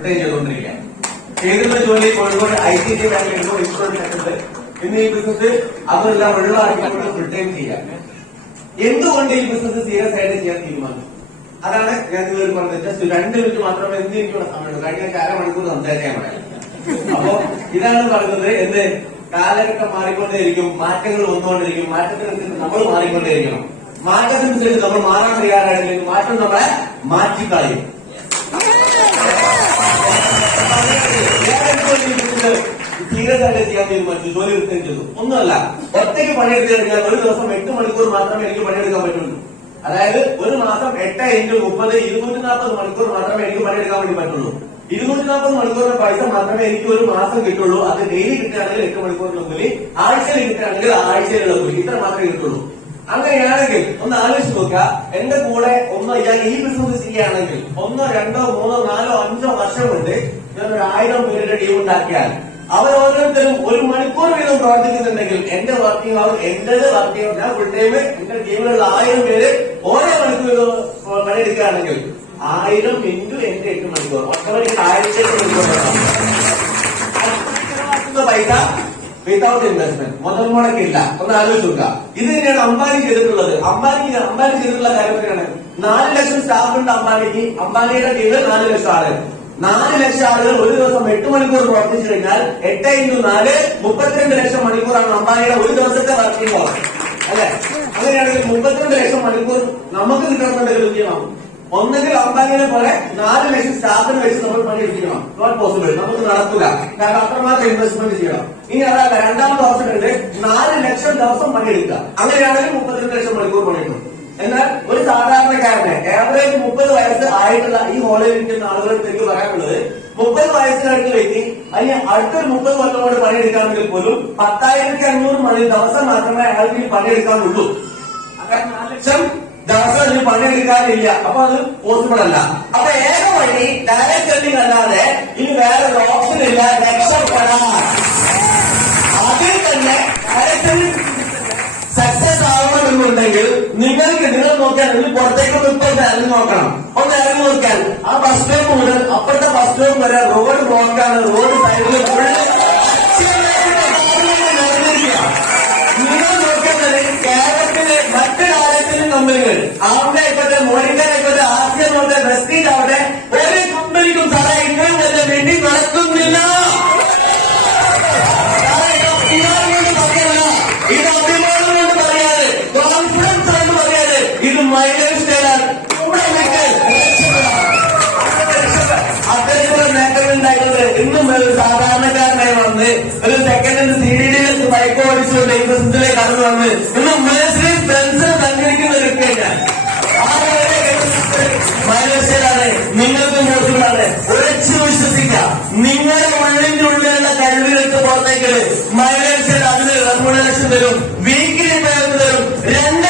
Return ചെയ്തുകൊണ്ടിരിക്കുക. ചെയ്തിട്ടുള്ള ജോലി കോഴിക്കോട് ICICI ബാങ്കിൽ ഇൻഷുറൻസ് സെക്ടറിൽ ഇന്ന് ഈ ബിസിനസ് അതെല്ലാം ഒഴിവാക്കിക്കൊണ്ട് റിട്ടേൺ ചെയ്യാം. എന്തുകൊണ്ട് ഈ ബിസിനസ് സീരിയസ് ആയിട്ട് ചെയ്യാൻ തീരുമാനിച്ചു? അതാണ് ഞാൻ നിങ്ങൾ പറഞ്ഞത്. ജസ്റ്റ് 2 മിനിറ്റ് മാത്രമേ എന്ത് എനിക്കുള്ള സമയമുള്ളൂ. കഴിഞ്ഞ 1/2 മണിക്കൂർ സംസാരിക്കാൻ പറയാം. അപ്പോ ഇതാണ് പറയുന്നത്, എന്ത് കാലഘട്ടം മാറിക്കൊണ്ടേയിരിക്കും, മാറ്റങ്ങൾ വന്നുകൊണ്ടിരിക്കും. മാറ്റത്തിനനുസരിച്ച് നമ്മൾ മാറിക്കൊണ്ടേയിരിക്കണം. മാറ്റത്തിനനുസരിച്ച് നമ്മൾ മാറാൻ തയ്യാറായില്ലെങ്കിൽ മാറ്റം നമ്മളെ മാറ്റിക്കളയും. സീരിയസ് ആയിട്ട് ചെയ്യാൻ തീരുമാനിച്ചു, ജോലി റിട്ടേൺ ചെയ്തു. ഒന്നുമല്ല, ഒറ്റയ്ക്ക് പണിയെടുത്ത് കഴിഞ്ഞാൽ ഒരു ദിവസം 8 മണിക്കൂർ മാത്രമേ എനിക്ക് പണിയെടുക്കാൻ പറ്റുള്ളൂ. അതായത് ഒരു മാസം 8 × 30 240 മണിക്കൂർ മാത്രമേ എനിക്ക് പണിയെടുക്കാൻ വേണ്ടി പറ്റുള്ളൂ. 240 മണിക്കൂറിന്റെ പൈസ മാത്രമേ എനിക്ക് ഒരു മാസം കിട്ടുള്ളൂ. അത് ഡെയിലി കിട്ടുകയാണെങ്കിൽ 8 മണിക്കൂറിനുള്ള കൂലി, ആഴ്ചയിൽ കിട്ടുകയാണെങ്കിൽ ആഴ്ചയിലുള്ള കൂലി, ഇത്ര മാത്രമേ കിട്ടുള്ളൂ. അങ്ങനെയാണെങ്കിൽ ഒന്ന് ആലോചിച്ച് നോക്കുക, എന്റെ കൂടെ ഞാൻ ഈ ബിസിനസ് ചെയ്യുകയാണെങ്കിൽ 1, 2, 3, 4, 5 വർഷം കൊണ്ട് ഞാൻ 1000 പേരുടെ ടീം ഉണ്ടാക്കിയാൽ അവർ ഓരോരുത്തരും 1 മണിക്കൂർ വീതം പ്രവർത്തിക്കുന്നുണ്ടെങ്കിൽ എന്റെ വർക്കിംഗ് അവർ ഞാൻ ഫുൾ ടൈം എന്റെ ടീമിലുള്ള 1000 പേര് ഓരോ മണിക്കൂർ പണിയെടുക്കുകയാണെങ്കിൽ 1000 × എന്റെ 8 മണിക്കൂർ ഒറ്റവർക്ക് 1008 മണിക്കൂർ പൈസ വിതൗട്ട് ഇൻവെസ്റ്റ്മെന്റ്, മുതൽ മുടക്കില്ല. ഒന്ന് ആലോചിച്ച് നോക്കുക. ഇത് തന്നെയാണ് അംബാനി ചെയ്തിട്ടുള്ളത്. അംബാനി ചെയ്തിട്ടുള്ള കാര്യം തന്നെയാണ്. 4 ലക്ഷം സ്റ്റാഫ് ഉണ്ട് അംബാനിക്ക്. അംബാനിയുടെ ടീമിൽ 4 ലക്ഷം ആളുകൾ. 4 ലക്ഷം ആളുകൾ ഒരു ദിവസം 8 മണിക്കൂർ പ്രവർത്തിച്ചു കഴിഞ്ഞാൽ 8 × 4 32 ലക്ഷം മണിക്കൂറാണ് അംബാനിയുടെ ഒരു ദിവസത്തെ വർക്കിംഗ് അവർ, അല്ലെ? അങ്ങനെയാണെങ്കിൽ 32 ലക്ഷം മണിക്കൂർ നമുക്ക് കിട്ടണമെന്നുണ്ടെങ്കിൽ എന്ത് ചെയ്യണം? ഒന്നെങ്കിൽ അംബാനിയെ പോലെ 4 ലക്ഷം സ്റ്റാഫിനെ വെച്ച് നമ്മൾ പണിയെടുക്കണം. നോട്ട് പോസിബിൾ, നമുക്ക് നടക്കില്ല. കാരണം അത്രമാത്രം ഇൻവെസ്റ്റ്മെന്റ് ചെയ്യണം. ഇനി അതല്ല, രണ്ടാമത്തെ ഓപ്ഷൻ ഉണ്ട്, 4 ലക്ഷം ദിവസം പണിയെടുക്കുക. അങ്ങനെയാണെങ്കിൽ 32 ലക്ഷം മണിക്കൂർ പണിയെടുക്കും. എന്നാൽ ഒരു സാധാരണക്കാരനെ ആവറേജ് 30 വയസ്സ് ആയിട്ടുള്ള ഈ ഹോളിൽ ഇരിക്കുന്ന ആളുകൾക്ക് പറയാനുള്ളത്, 30 വയസ്സിനടുത്ത് വ്യക്തി അതിന് അടുത്തൊരു 30 കൊല്ലം കൊണ്ട് പണിയെടുക്കാമെങ്കിൽ പോലും 10,500 ദിവസം മാത്രമേ അയാൾക്ക് പണിയെടുക്കാനുള്ളൂ. അങ്ങനെ 4 ലക്ഷം ദിവസം ഇതിന് പണിയെടുക്കാനില്ല. അപ്പൊ അത് പോസിബിൾ അല്ല. അപ്പൊ ഏക വഴി ഡയറക്ട് സെല്ലിംഗ് അല്ലാതെ ഇനി വേറൊരു ഓപ്ഷൻ ഇല്ല രക്ഷപ്പെടാൻ. അതിൽ തന്നെ ഡയറക്ട് സെല്ലിംഗ് സക്സസ് ആവണമെന്നുണ്ടെങ്കിൽ നിങ്ങൾ നോക്കിയാൽ പുറത്തേക്ക് ഇറങ്ങി നോക്കണം. ഒന്ന് ഇറങ്ങി നോക്കിയാൽ ആ ബസ് സ്റ്റോപ്പ് മുതൽ അപ്പുറത്തെ ബസ് സ്റ്റോപ്പ് വരെ റോഡ് ബ്ലോക്കാണ്. റോഡ് സൈഡിൽ നിങ്ങൾ നോക്കുന്നത് കേരളത്തിലെ മറ്റ് രാജ്യത്തിലെ കമ്പനികൾ ആയിക്കോട്ടെ, മോണിക്കാരായിക്കോട്ടെ, ആസിയൻ ആവട്ടെ, വെസ്റ്റീജ് ആവട്ടെ, ഒരു കമ്പനിക്കും സാറേ ഇത്രയും തന്നെ വേണ്ടി നടക്കുന്നില്ല. ഇത് അഭിമാനം കൊണ്ട് പറയാതെ, കോൺഫിഡൻസ് കൊണ്ട് പറയാതെ, ഇത് മൈലേജ് സ്റ്റൈലാണ്. അത്തരത്തിലുള്ള നേട്ടങ്ങളുണ്ടായിരുന്നത് ഇന്നും ഒരു സാധാരണക്കാരനായി വന്ന് ഒരു സെക്കൻഡ് CDS ബൈക്ക് ഓടിച്ചുകൊണ്ട് ഈ ബിസിനസ്സിലേക്ക് കടന്നു വന്ന് ഇന്ന് മേഴ്സിഡീസ് ബെൻസ് സഞ്ചരിക്കുന്ന ഒരു വ്യക്തിയാണ്. മൈലേജ് സ്റ്റൈലാണ്. നിങ്ങൾക്ക് മോശമാണ്. ഉറച്ചു വിശ്വസിക്കുക. നിങ്ങളുടെ ഉള്ളിന്റെ ഉള്ളിലുള്ള കഴിവുകൾക്ക് പുറത്തേക്ക് മൈലേജ് സ്റ്റൈൽ അതിന് 3 ലക്ഷം തരും, വീക്കിലി തരും, 2